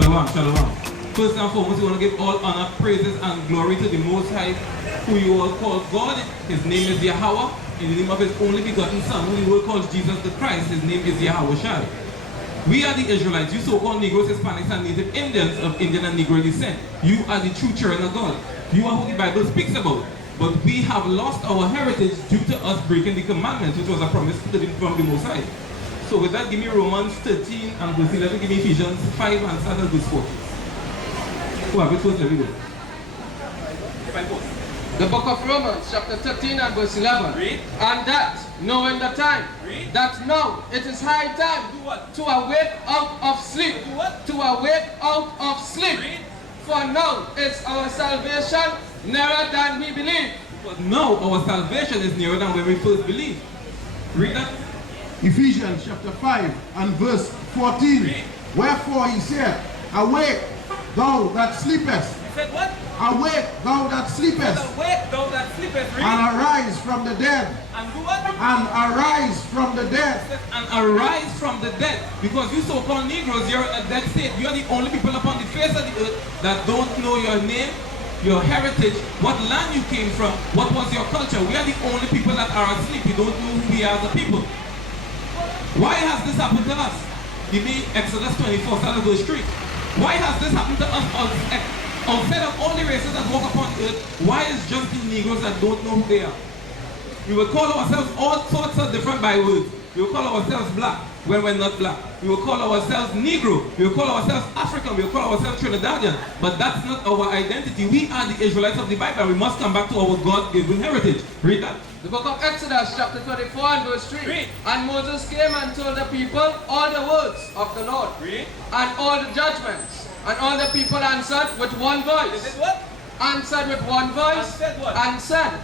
Shalom, shalom. First and foremost, we want to give all honor, praises, and glory to the Most High, who you all call God. His name is Yahawah. In the name of his only begotten Son, who you will call Jesus the Christ. His name is Yahawashi. We are the Israelites, you so-called Negroes, Hispanics, and Native Indians of Indian and Negro descent. You are the true children of God. You are who the Bible speaks about. But we have lost our heritage due to us breaking the commandments, which was a promise from the Most High. So with that, give me Romans 13 and verse 11, give me Ephesians 5 and start at verse 4. Who have it first? Let me go. The book of Romans, chapter 13 and verse 11. Read. And that, knowing the time, Read. that now it is high time to awake out of sleep. To awake out of sleep. Read. For now is our salvation nearer than we believe. But now our salvation is nearer than when we first believed. Read that. Ephesians chapter 5 and verse 14. Read. Wherefore he said, awake, thou that sleepest. He said what? Awake, thou that sleepest. Awake, thou that sleepest. Read. And arise from the dead. And do what? And arise from the dead. And arise from the dead. Because you so-called Negroes, you're in a dead state. You're the only people upon the face of the earth that don't know your name, your heritage, what land you came from, what was your culture. We are the only people that are asleep. We don't know who we are as a people. Why has this happened to us? Give me Exodus 24, start of verse 3. Why has this happened to us? Outside of all the races that walk upon earth, why is just the Negroes that don't know who they are? We will call ourselves all sorts of different bywords. We will call ourselves black when we're not black. We will call ourselves Negro. We will call ourselves African. We will call ourselves Trinidadian. But that's not our identity. We are the Israelites of the Bible. We must come back to our God-given heritage. Read that. The book of Exodus, chapter 24 and verse 3. Read. And Moses came and told the people all the words of the Lord. Read. And all the judgments. And all the people answered with one voice. Is it what? Answered with one voice. And said what? And said,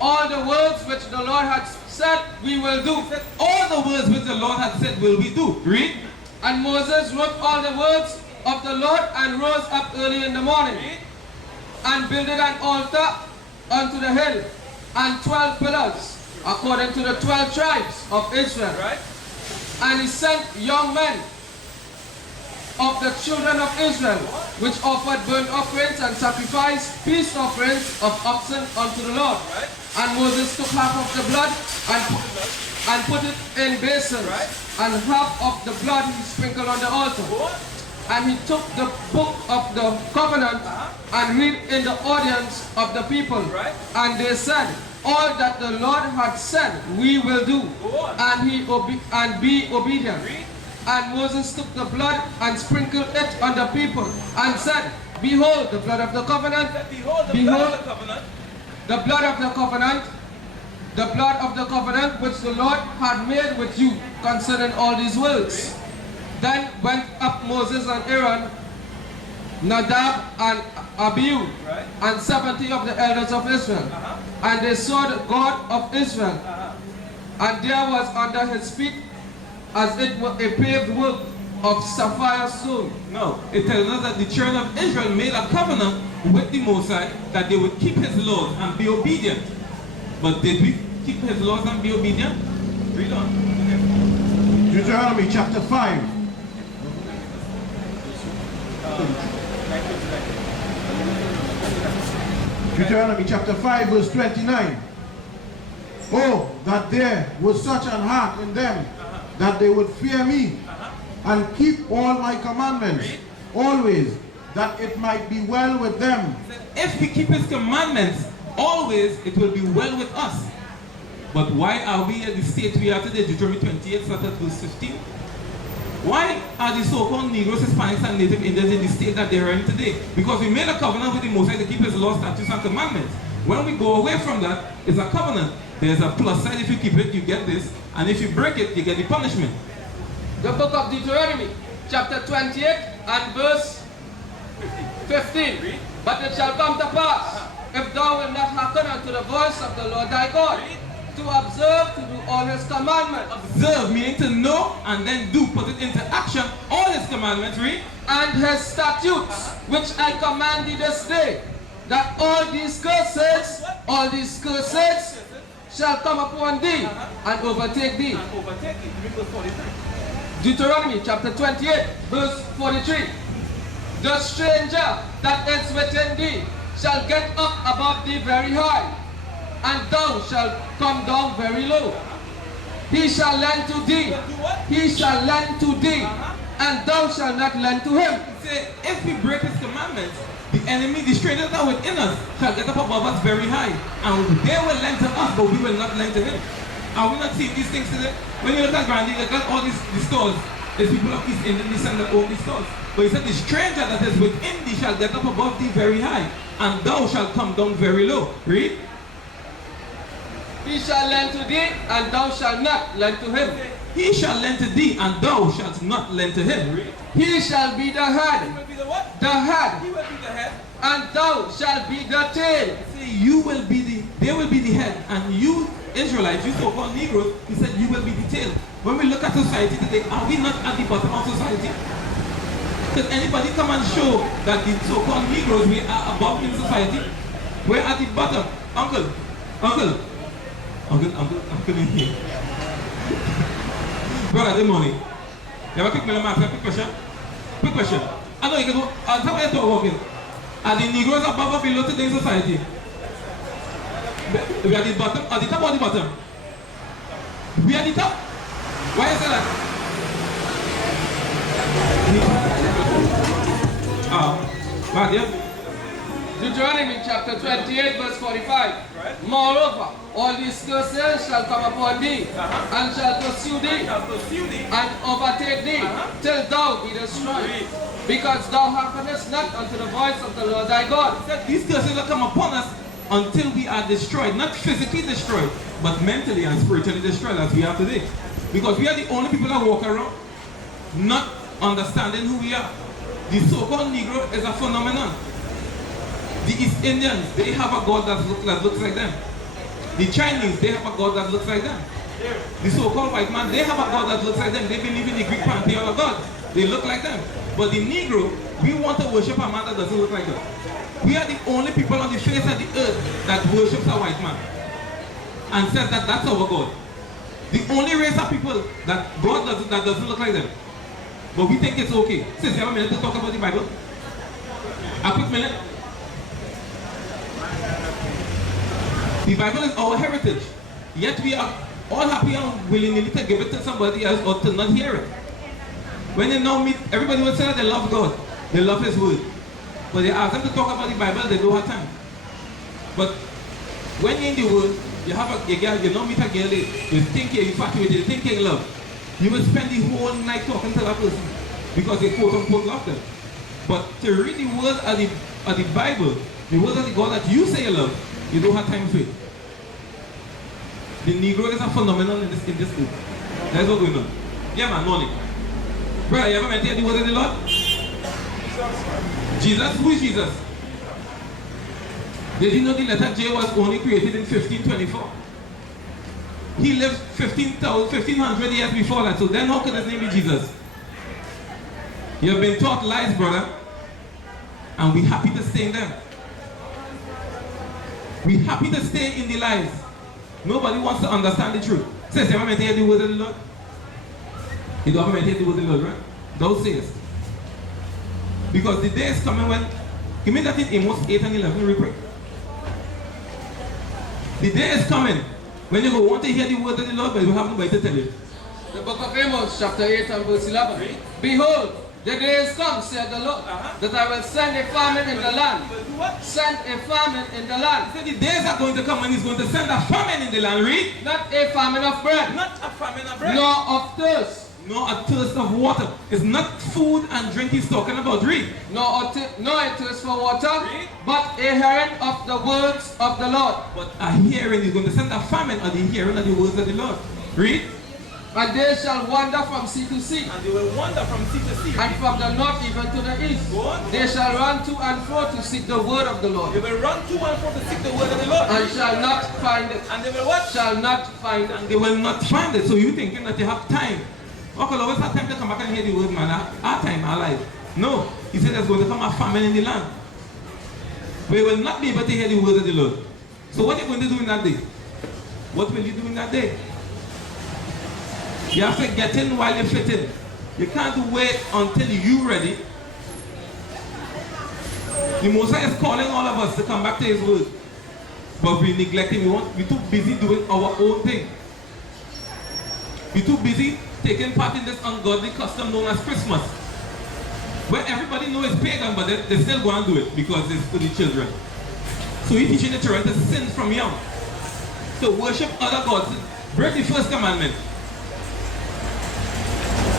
all the words which the Lord had said, we will do. All the words which the Lord had said will we do. Read. And Moses wrote all the words of the Lord and rose up early in the morning. Read. And builded an altar unto the hill and 12 pillars according to the 12 tribes of Israel. Right. And he sent young men of the children of Israel, which offered burnt offerings and sacrificed peace offerings of oxen unto the Lord. Right. And Moses took half of the blood and put it in basins, Right. and half of the blood he sprinkled on the altar. And he took the book of the covenant and read in the audience of the people. Right. And they said, all that the Lord had said we will do, and be obedient. Read. And Moses took the blood and sprinkled it on the people, and said, behold the blood of the covenant, Behold the blood of the covenant. the blood of the covenant, the blood of the covenant which the Lord had made with you concerning all these words. Then went up Moses and Aaron, Nadab and Abihu, Right. and 70 of the elders of Israel. And they saw the God of Israel. And there was under his feet as it were a paved work of sapphire stone. No, it tells us that the children of Israel made a covenant with the Most High that they would keep his laws and be obedient. But did we keep his laws and be obedient? Read on. Deuteronomy chapter 5. Deuteronomy chapter 5 verse 29. Oh, that there was such an heart in them, that they would fear me, and keep all my commandments, always, that it might be well with them. If we keep his commandments, always it will be well with us. But why are we at the state we are today? Deuteronomy 28, start at verse 15. Why are the so-called Negroes, Hispanics, and Native Indians in the state that they are in today? Because we made a covenant with the Most High to keep his laws, statutes, and commandments. When we go away from that, it's a covenant. There's a plus side. If you keep it, you get this. And if you break it, you get the punishment. The book of Deuteronomy, chapter 28 and verse 15. But it shall come to pass, if thou wilt not hearken unto the voice of the Lord thy God, to observe to do all his commandments. Observe, meaning to know and then do, put it into action, all his commandments, read. And his statutes, which I command thee this day, that all these curses shall come upon thee and overtake thee. Deuteronomy chapter 28, verse 43. The stranger that is within thee shall get up above thee very high, and thou shalt come down very low. He shall lend to thee, he shall lend to thee, and thou shalt not lend to him. He said, if we break his commandments, the enemy, the strangers that are within us, shall get up above us very high. And they will lend to us, but we will not lend to him. Are we not seeing these things today? When you look at Gandhi, look at all these stores, there's people of East Indian descent that own these stores. But he said, the stranger that is within thee shall get up above thee very high, and thou shalt come down very low. Read. He shall lend to thee, and thou shalt not lend to him. He shall lend to thee, and thou shalt not lend to him. Read. He shall be the head. He will be the what? The head. He will be the head. And thou shalt be the tail. Say, you will be the, they will be the head, and you Israelites, you so-called Negroes, he said you will be the tail. When we look at society today, are we not at the bottom of society? Does anybody come and show that the so-called Negroes, we are above in society? We're at the bottom. Uncle in here. Brother, good morning. You have a quick question? Quick question. I know you can go, I'll tell you to walk in. Are the Negroes above or below today in society? We are at the bottom, at the top or the bottom? We are at the top. Why is that? Right here. Deuteronomy chapter 28 verse 45. Moreover, all these curses shall come upon thee, and shall pursue thee, and overtake thee, till thou be destroyed. Because thou hearkenest not unto the voice of the Lord thy God. These curses will come upon us until we are destroyed. Not physically destroyed, but mentally and spiritually destroyed as we are today. Because we are the only people that walk around not understanding who we are. The so-called Negro is a phenomenon. The East Indians, they have a God that looks like them. The Chinese, they have a God that looks like them. The so-called white man, they have a God that looks like them. They believe in the Greek pantheon of God. They look like them. But the Negro, we want to worship a man that doesn't look like us. We are the only people on the face of the earth that worships a white man and says that that's our God. The only race of people that God doesn't look like them. But we think it's okay. Sis, you have a minute to talk about the Bible? A quick minute. The Bible is our heritage. Yet we are all happy and willingly to give it to somebody else or to not hear it. When they now meet, everybody would say that they love God. They love His word. But they ask them to talk about the Bible, they don't have time. But when you're in the world, you have a girl, you don't meet a girl, you think you're infatuated, you think you're in love. You will spend the whole night talking to that person because they quote unquote love them. But to read the words of the Bible, the words of the God that you say you love, you don't have time for it. The Negro is a phenomenon in this group. That's what's going on. Yeah man, morning. Brother, you ever met the words of the Lord? Jesus? Who is Jesus? Did you know the letter J was only created in 1524? He lived 1500 years before that, so then how could his name be Jesus? You have been taught lies, brother, and we're happy to stay in them. We're happy to stay in the lies. Nobody wants to understand the truth. Says, you ever met the words of the Lord? You don't ever met the words of the Lord, right? Thou sayest. Because the day is coming when, give me that in Amos 8 and 11 real quick. The day is coming when you go want to hear the word of the Lord, but you have nobody to tell you. The book of Amos, chapter 8 and verse 11. Behold, the day is come, said the Lord, that I will send a famine in the land. Send a famine in the land. So the days are going to come when He's going to send a famine in the land. Read. Not a famine of bread. Not a famine of bread. Nor of thirst. Nor a thirst of water. It's not food and drink He's talking about. Read. Nor a thirst for water. Read. But a hearing of the words of the Lord. But a hearing, He's going to send a famine of the hearing of the words of the Lord. Read. And they shall wander from sea to sea. And they will wander from sea to sea. And from the north even to the east. They shall run to and fro to seek the word of the Lord. They will run to and fro to seek the word of the Lord. And shall not find it. And they will what? Shall not find it. And they will not find it. So you thinking that you have time. Okay, always have time to come back and hear the word, man. Our time, our life. No. He said there's going to come a famine in the land. We will not be able to hear the word of the Lord. So what are you going to do in that day? What will you do in that day? You have to get in while you fit in. You can't wait until you're ready The Messiah is calling all of us to come back to his word. But we neglecting, we're too busy doing our own thing. We're too busy taking part in this ungodly custom known as Christmas. Where everybody knows it's pagan, but they still go and do it because it's for the children. So he's teaching the children to sin from young. To worship other gods. Break the first commandment.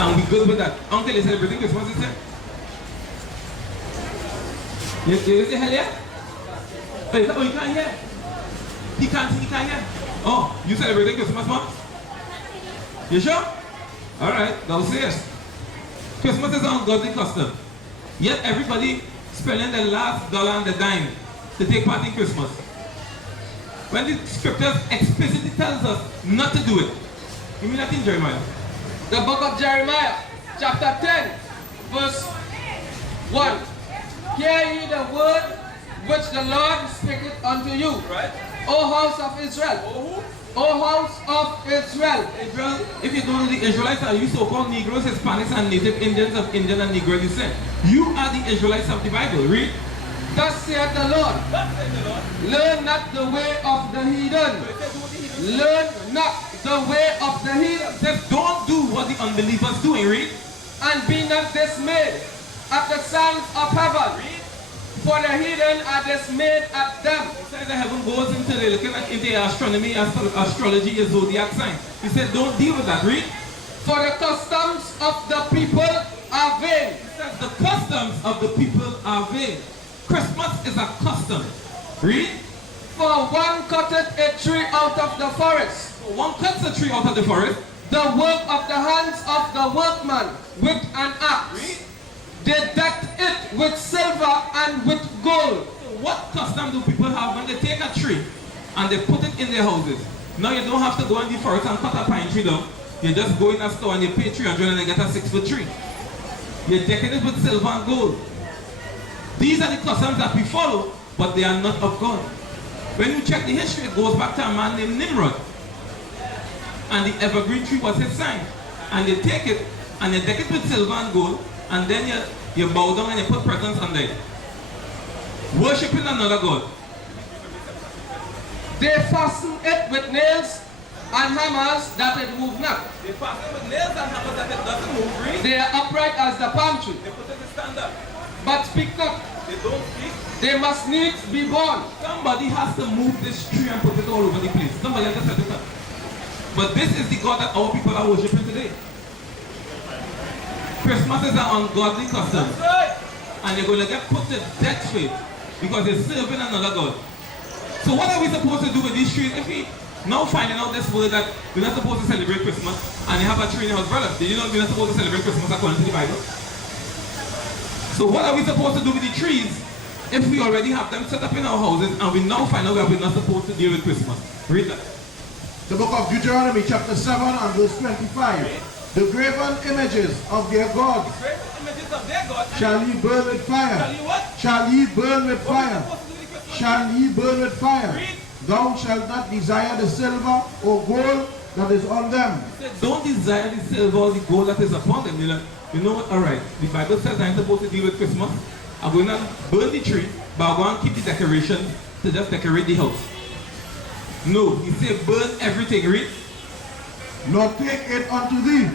And we good with that. Uncle is celebrating Christmas, is it? You say hell yeah? Oh, you can't hear? He can't hear. Oh, you celebrating Christmas, man? You sure? Alright, now say it. Christmas is an ungodly custom. Yet everybody spending their last dollar and the dime to take part in Christmas. When the scriptures explicitly tells us not to do it. Give me that in Jeremiah. The book of Jeremiah, chapter 10, verse 1. Hear ye the word which the Lord speaketh unto you, right? O house of Israel. O house of Israel. Israel, if you don't know, the Israelites are you so-called Negroes, Hispanics, and native Indians of Indian and Negro descent. You are the Israelites of the Bible. Read. Thus saith the Lord. Learn not the way of the heathen. Learn not the way of the heathen. Says, don't do what the unbelievers doing. Read. And be not dismayed at the signs of heaven. Read. For the heathen are dismayed at them. He says that heaven goes into the looking at into astronomy, astrology, a zodiac sign. He said, don't deal with that. Read. For the customs of the people are vain. He says the customs of the people are vain. Christmas is a custom. Read. For one cutteth a tree out of the forest. One cuts a tree out of the forest. The work of the hands of the workman with an axe. Read. They decked it with silver and with gold. So what custom do people have when they take a tree and they put it in their houses? Now you don't have to go in the forest and cut a pine tree down. You just go in a store and you pay $300 and you get a 6-foot tree. You're decking it with silver and gold. These are the customs that we follow, but they are not of God. When you check the history, it goes back to a man named Nimrod. And the evergreen tree was his sign. And you take it and you deck it with silver and gold, and then you bow down and you put presents under it. Worshipping another God. They fasten it with nails and hammers that it move not. They fasten it with nails and hammers that it doesn't move. Read. They are upright as the palm tree. They put it to stand up. But speak not. They don't speak. They must needs be born. Somebody has to move this tree and put it all over the place. Somebody has to set it up. But this is the God that our people are worshipping today. Christmas is an ungodly custom. Right. And you're going to get put to death for it because you're serving another God. So what are we supposed to do with these trees? If we now finding out this word that we're not supposed to celebrate Christmas and you have a tree in your house, brother, did you know we're not supposed to celebrate Christmas according to the Bible? So what are we supposed to do with the trees if we already have them set up in our houses and we now find out that we're not supposed to deal with Christmas? Read that. The book of Deuteronomy chapter 7 and verse 25. Read. The graven images of their gods shall ye burn with fire. Shall ye what? Shall ye burn with fire. Shall ye burn with fire. Read. Thou shalt not desire the silver or gold that is on them. He said, don't desire the silver or the gold that is upon them. You know what? Alright, the Bible says I'm supposed to deal with Christmas. I'm going to burn the tree, but I'm going to keep the decorations to just decorate the house. No, he said burn everything. Read. Nor take it unto thee,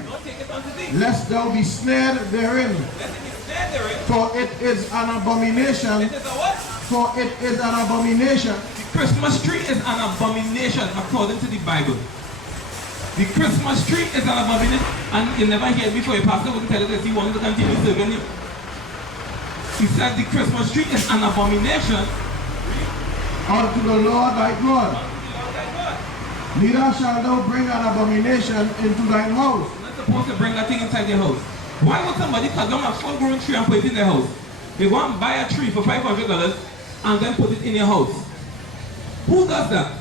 lest thou be snared therein. For it is an abomination. It is a what? For it is an abomination. The Christmas tree is an abomination according to the Bible. The Christmas tree is an abomination. And you never hear before your pastor wouldn't tell you this. He wanted to continue serving you. He said the Christmas tree is an abomination unto the Lord thy God. Neither shalt thou bring an abomination into thine house. You're not supposed to bring that thing inside your house. Why would somebody cut down a full-grown tree and put it in their house? They go and buy a tree for $500 and then put it in your house. Who does that?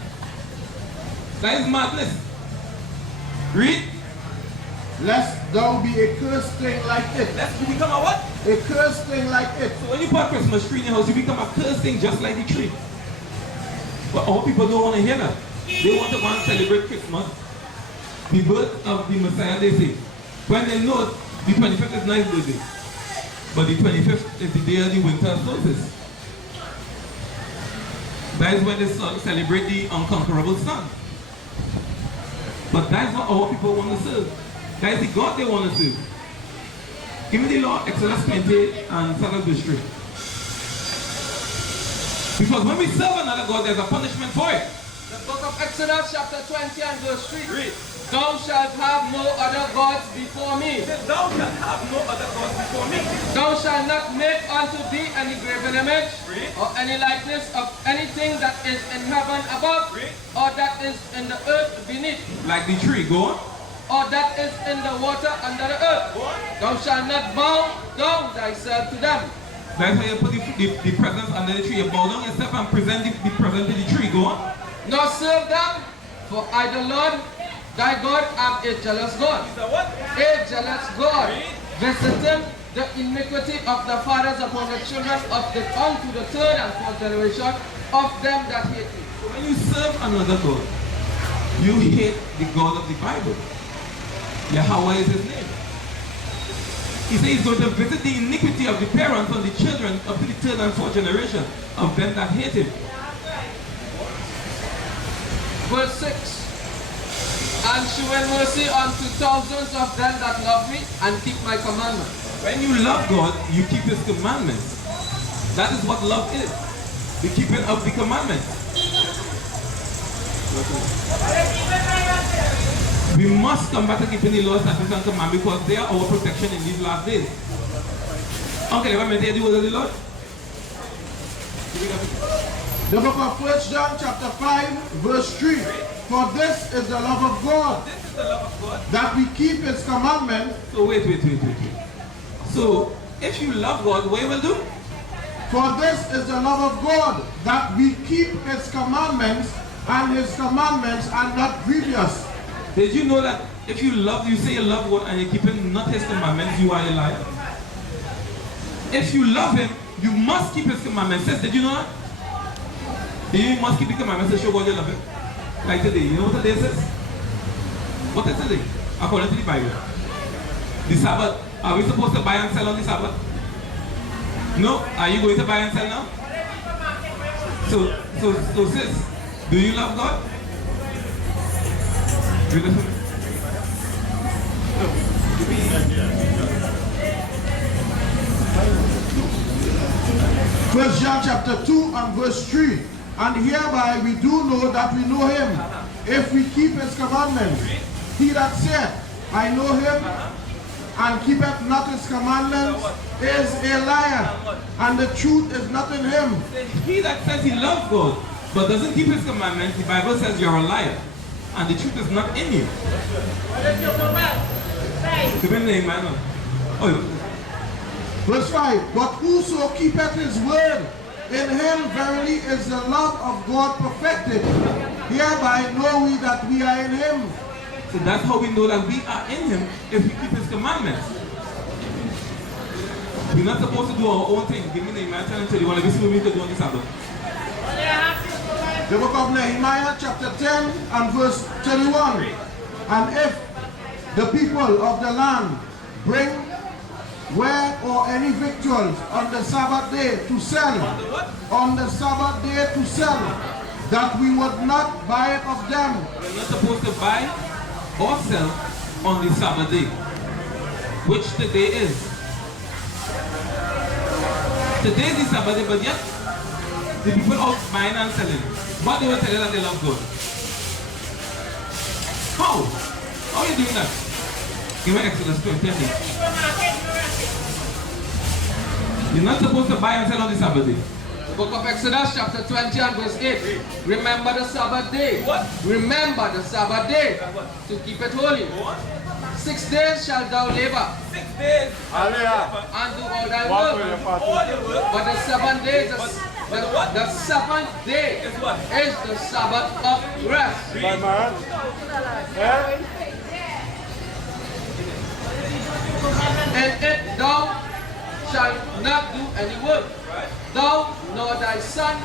That is madness. Read. Lest thou be a cursed thing like it. Lest you become a what? A cursed thing like it. So when you put a Christmas tree in your house, you become a cursed thing just like the tree. But all people don't want to hear that. They want to go and celebrate Christmas, the birth of the Messiah, they say. When they know the 25th is not his birthday, but the 25th is the day of the winter solstice. That is when they celebrate the unconquerable sun. But that's what our people want to serve. That is the God they want to serve. Give me the law, Exodus 20 and 2nd verse 3. Because when we serve another God, there's a punishment for it. The book of Exodus chapter 20 and verse 3. Read. Thou shalt have no other gods before me. Thou shalt have no other gods before me. Thou shalt not make unto thee any graven image, Read. or any likeness of anything that is in heaven above, Read. or that is in the earth beneath, Like the tree, go on. or that is in the water under the earth. Go on. Thou shalt not bow down thyself to them. That's how you put the presents under the tree. You bow down yourself and present the present to the tree, go on. Nor serve them, for I the Lord thy God am a jealous God. A jealous God, visiting the iniquity of the fathers upon the children unto the third and fourth generation of them that hate me. So when you serve another God, you hate the God of the Bible. Yahawah is his name. He says he's going to visit the iniquity of the parents on the children up to the third and fourth generation of them that hate him. Verse 6. And shewing mercy unto thousands of them that love me and keep my commandments. When you love God, you keep his commandments. That is what love is. The keeping of the commandments. We must come back to keeping the laws, statutes, and commandments because they are our protection in these last days. Okay, let me tell you the word of the Lord. The book of 1 John chapter 5 verse 3. For this is the love of God, This is the love of God. that we keep his commandments. So wait. So if you love God, what you will do? For this is the love of God, that we keep his commandments, and his commandments are not grievous. Did you know that if you say you love God and you're keeping not his commandments, you are a liar? If you love him, you must keep his commandments. Sis, did you know that? You must keep the commandments to show God you love him. Like today, you know what today says? What is today? According to the Bible. The Sabbath. Are we supposed to buy and sell on the Sabbath? No? Are you going to buy and sell now? So sis, do you love God? First John chapter 2 and verse 3. And hereby we do know that we know him, if we keep his commandments. He that said, I know him, and keepeth not his commandments, is a liar, and the truth is not in him. He that says he loves God, but doesn't keep his commandments, the Bible says you're a liar, and the truth is not in you. Verse 5. But whoso keepeth his word, in him verily is the love of God perfected. Hereby know we that we are in him. So that's how we know that we are in him, if we keep his commandments. We're not supposed to do our own thing. Give me the Nehemiah 10 and 30. You want to be swimming to do on the Sabbath? The book of Nehemiah chapter 10 and verse 31. And if the people of the land bring ware or any victuals on the Sabbath day to sell, that we would not buy it of them. We're not supposed to buy or sell on the Sabbath day, which today is. Today is the Sabbath day, but yet the people out buying and selling. But they will tell you that they love God. How? How are you doing that? Give me Exodus 20. You're not supposed to buy and sell on the Sabbath day. Book of Exodus chapter 20 and verse 8. Remember the Sabbath day. What? Remember the Sabbath day to keep it holy. 6 days shalt thou labor 6 days. Hallelujah. and do all thy work. All your work. But the 7 days, the seventh day Is what? is the Sabbath of rest. My man. Yeah? In it thou shalt not do any work. Thou, nor thy son,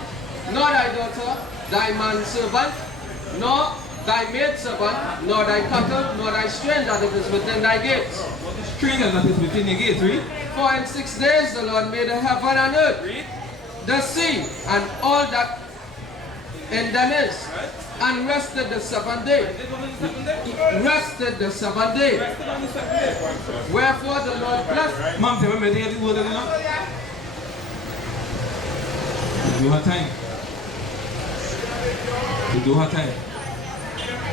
nor thy daughter, thy manservant, nor thy maidservant, nor thy cattle, nor thy stranger that is within thy gates. Stranger that is within your gates, read. For in 6 days the Lord made the heaven and earth, the sea, and all that in them is, and rested the seventh day. Rested the seventh day. Wherefore the Lord blessed. Mom, say, when they the word of the Lord? You do have time. You do have time.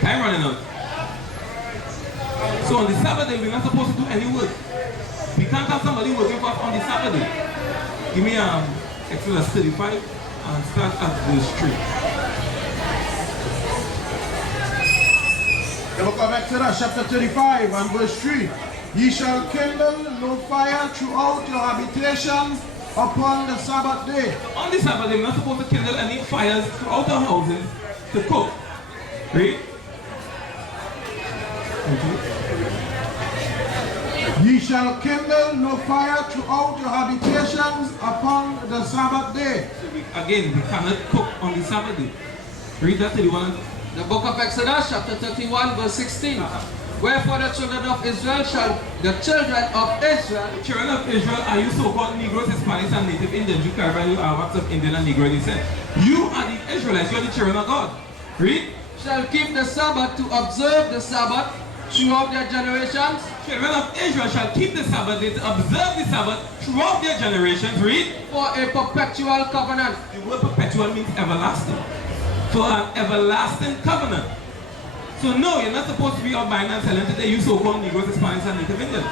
Time running out. So on the Sabbath day, we're not supposed to do any work. We can't have somebody working for us on the Sabbath day. Give me Exodus 35 and start at verse 3. The book of Exodus chapter 35 and verse 3. Ye shall kindle no fire throughout your habitation upon the Sabbath day. On the Sabbath day, we're not supposed to kindle any fires throughout our houses to cook. Read. Ye shall kindle no fire throughout your habitations upon the Sabbath day. So again, we cannot cook on the Sabbath day. Read that to the one. The book of Exodus chapter 31 verse 16. Wherefore the children of Israel the children of Israel are you so-called Negroes, Hispanics, and Native Indians, you Caribbean, you Arabs of Indian and Negro descent. You are the Israelites, you are the children of God. Read. Shall keep the Sabbath to observe the Sabbath throughout their generations. Children of Israel shall keep the Sabbath day to observe the Sabbath throughout their generations. Read. For a perpetual covenant. The word perpetual means everlasting. For an everlasting covenant. So no, you're not supposed to be out buying and selling today, you so-called Negroes, Hispanics, and Native Indians.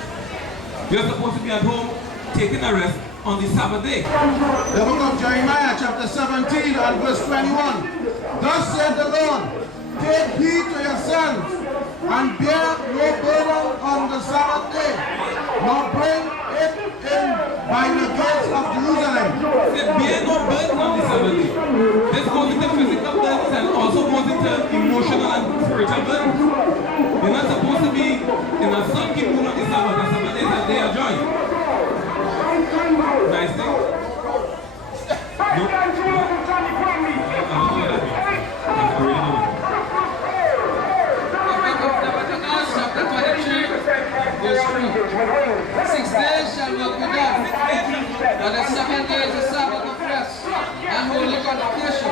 You're supposed to be at home taking a rest on the Sabbath day. The book of Jeremiah chapter 17 and verse 21. Thus said the Lord, take heed to yourselves, and bear no burden on the Sabbath day, nor bring it in by the gates of Jerusalem. Say, bear no burden on the Sabbath day. This goes into physical burdens and also goes into emotional and spiritual burdens. You're not supposed to be in a sulky mood on the Sabbath. The Sabbath day is a day of joy. Nice thing. Chapter 23, verse 3. 6 days shall work be done, but the 7th day is the Sabbath of rest, and holy convocation,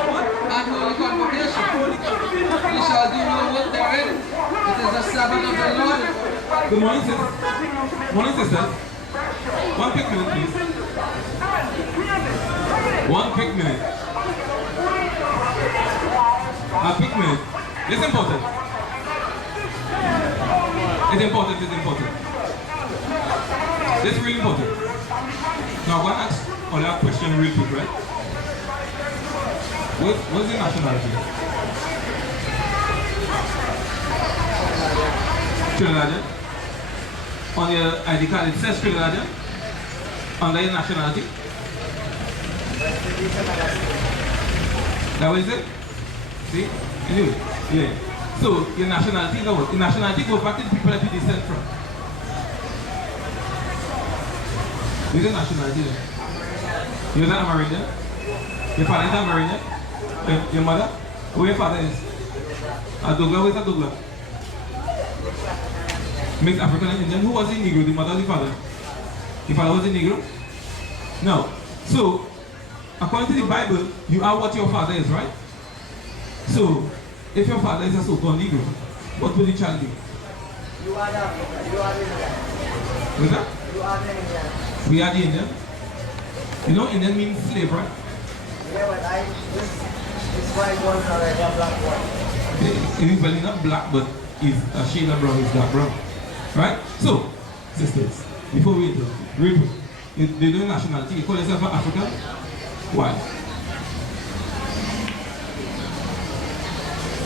and holy convocation. Ye shall do no work therein. It is the Sabbath of the Lord. Good morning, sisters. Morning, sisters. One quick minute, please. One quick minute. A quick minute. It's important. It's important, it's important. This is really important. Now, I'm going to ask another question real quick, right? What's your nationality? Trinidadian? On your ID card it says Trinidadian? Under your nationality? That was it? See? Anyway, yeah. So, your nationality is what? Your nationality goes back to the people that you descend from. What's your nationality then? You're not American? Your father is not American? Your mother? Who your father is? A Douglas? Who is a Douglas? Mixed African and Indian. Who was the Negro? The mother or the father? Your father was the Negro? No. So, according to the Bible, you are what your father is, right? So, if your father is a so-called Negro, what will the child do? You are the Indian. What's that? You are the Indian. We are the Indian. You know Indian means slave, right? Yeah, but this white one is already a black one. He's well not black, but he's a shade of brown, he's dark brown. Right? So, sisters, before we enter, real quick, they do nationality, you call yourself an African? Why?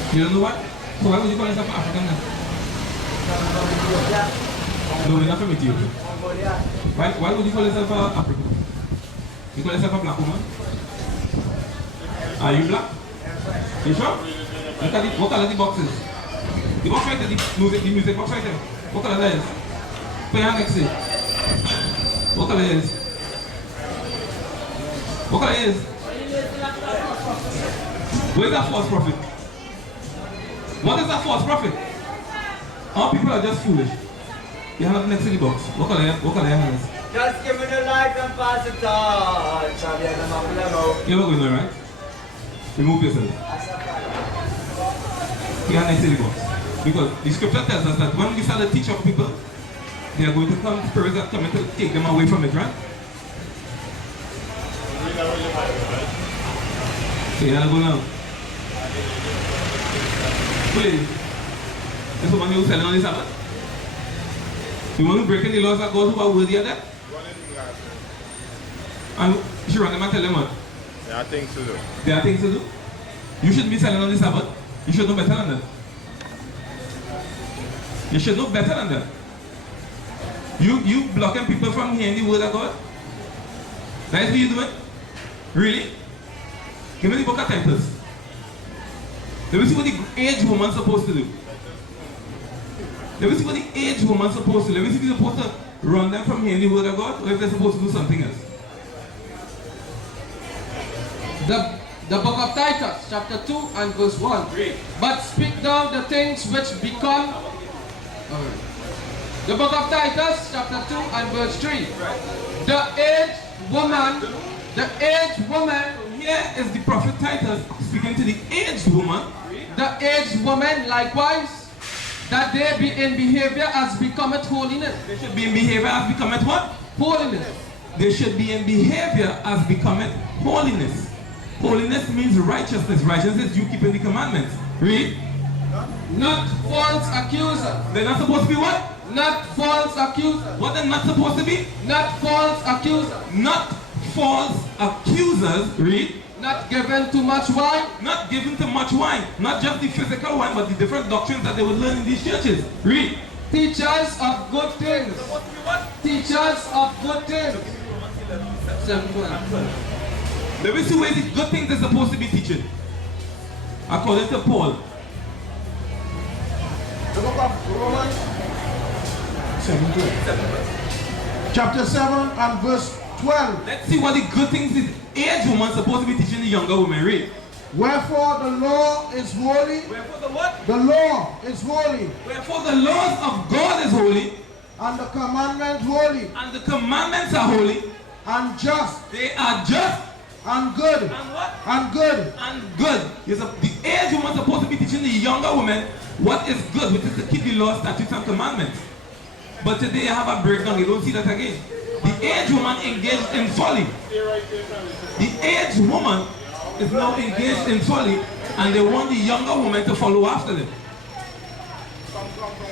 You don't know why? So why would you call yourself an African then? No, we're not from Ethiopia. Why would you call yourself an African? You call yourself a black woman? Are you black? You sure? Look at it. What color the box is? The box right there, the music box right there. What color that is? Put your hand next to it. What color it is? What color it is? Where is that false prophet? What is that false prophet? All people are just foolish. You have next to the box. What color your hand is? Just give me the light and pass it on. You're not going there, right? Remove yourself. You are not syllabus. Because the scripture tells us that when we start to teach our people, they are going to come, spirits that come to take them away from it, right? So you gotta go now. Please. That's the one you selling on the Sabbath. You want to break the laws of God who are worthy of that? And you should run them and tell them what? There are things to do. There are things to do. You shouldn't be selling on the Sabbath. You should know better than that. You should know better than that. You blocking people from hearing the word of God? That's what you doing? Really? Give me the book of Titus. Let me see what the aged woman's supposed to do. Let me see what the aged woman's supposed to do. Let me see if you're supposed to run them from hearing the word of God or if they're supposed to do something else. The book of Titus, chapter 2 and verse 1. Read. But speak thou the things which become. The book of Titus, chapter 2 and verse 3. Right. The aged woman. Here is the prophet Titus speaking to the aged woman. The aged woman likewise, that they be in behavior as becometh holiness. They should be in behavior as becometh what? Holiness. They should be in behavior as becometh holiness. Holiness means righteousness. Righteousness is you keeping the commandments. Read. Not false accuser. They're not supposed to be what? Not false accuser. What they're not supposed to be? Not false accuser. Not false accusers. Read. Not given too much wine. Not given to much wine. Not just the physical wine, but the different doctrines that they would learn in these churches. Read. Teachers of good things. Teachers of good things. 7:12. Let me see where the good things they're supposed to be teaching. According to Paul. The book of Romans, chapter 7 and verse 12. Let's see what the good things is aged woman supposed to be teaching the younger women. Read. Wherefore the law is holy. Wherefore the what? The law is holy, Wherefore the laws of God is holy, and the commandment holy, and the commandments are holy. and just, They are just and good, and what? and good. And good. Yes, the aged woman supposed to be teaching the younger women what is good, which is to keep the law, statutes, and commandments. But today you have a breakdown. You don't see that again. The aged woman engaged in folly. The aged woman is now engaged in folly, and they want the younger woman to follow after them.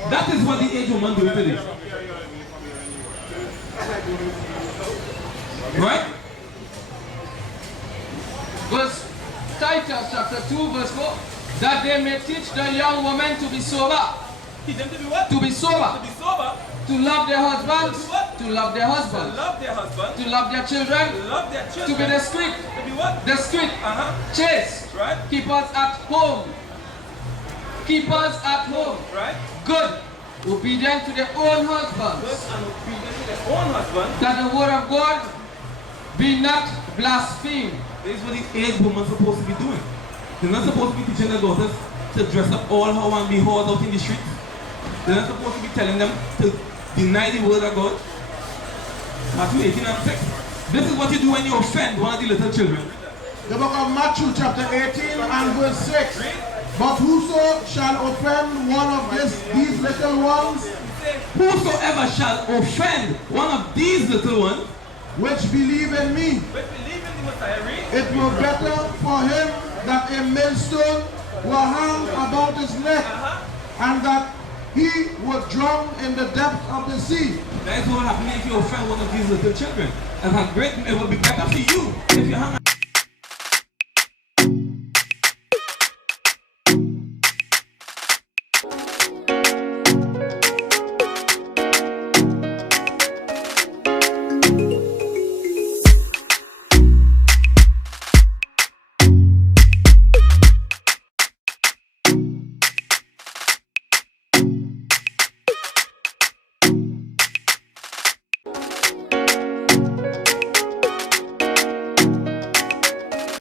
That is what the aged woman doing today. Right? Verse Titus chapter 2 verse 4. That they may teach the young women to be sober. Teach them to be what? To be sober. To be sober. To love their husbands. To be what? To love their To husbands. love their husband. To love their children. To love their To children. be discreet. To be what? Discreet. Chaste. Right. Keepers at home. Keepers at home. Right. Good. Obedient to their own husbands. Good and obedient to their own husband. That the word of God be not blasphemed. This is what the aged woman is supposed to be doing. They're not supposed to be teaching their daughters to dress up all how and be whores out in the streets. They're not supposed to be telling them to deny the word of God. Matthew 18 and 6. This is what you do when you offend one of the little children. The book of Matthew chapter 18 and verse 6. But whoso shall offend one of these little ones, Whosoever shall offend one of these little ones, which believe in me, but believe in the Messiah, read. it were better for him that a millstone were hung about his neck, and that he were drowned in the depth of the sea. That is what will happen if you offend one of these little children. It would be better for you if you hang